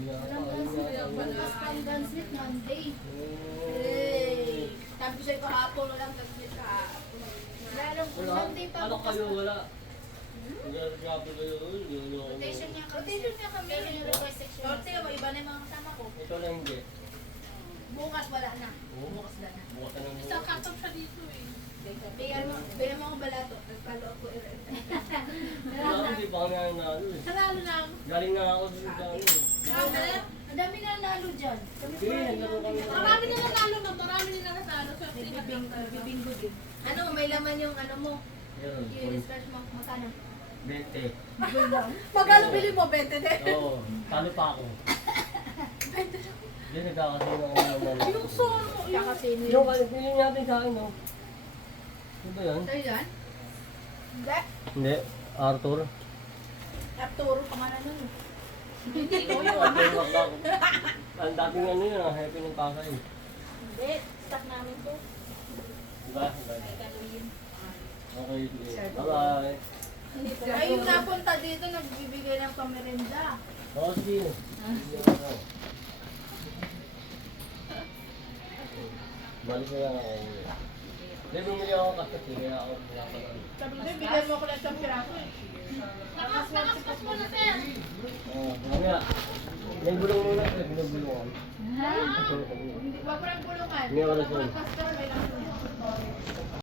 Bukas pang gansit, Monday. Hey! Sabi ko sa'yo kahapon, walang gansit kahapon. Lalong Monday pa Ano bukas kayo pa. wala? Grabe kayo. Rotation niya kami. Rotation yung request section. Sorte, iba na yung mga kasama ko. Ito lang hindi. Bukas wala na. Oo. Bukas wala na. Bukas na ng Isang katong siya dito eh. Bigyan mo ako balato. Nagpalo ako. Hindi pa kami nanalo eh. Nanalo lang. Galing na ako dun sa ano eh. Grabe. Ang dami na nalo dyan. Hindi, naglaro kami. Marami na nanalo no. Marami na nanalo. So, Bibinggo din. Ano, may laman yung ano mo. Yun, Yung scratch mo. Magkano? 20. magkano bili mo? 20 din. Oo, talo pa ako. Hindi, nagkakasino ako naman. Yung solo. Yung Kakasino Yung feeling natin sa akin, no? Ano ba yan? Sa'yo yan? Hindi. Hindi, Arthur. Arturo pangalan nun. hindi ko yun. Arthur Macbak. Ang dating ano yun, happy ng Pasay. Hindi. Stock namin to. Diba? May Halloween. Okay, sige. Bye-bye. Ay, yung napunta dito, nagbibigay ng pamerenda. Oo, sige. Balik na lang ako. Hindi, bumili ako kasi kaya ako pinapalan. Sabi ko, bigyan mo ko lang isang piraso eh. Nakaspas mo na, sir. Oo, mamaya. May gulong muna kasi binubulong ako. Hindi, wag mo lang bulungan. Hindi, wala siya. Pag customer, may lang bulungan.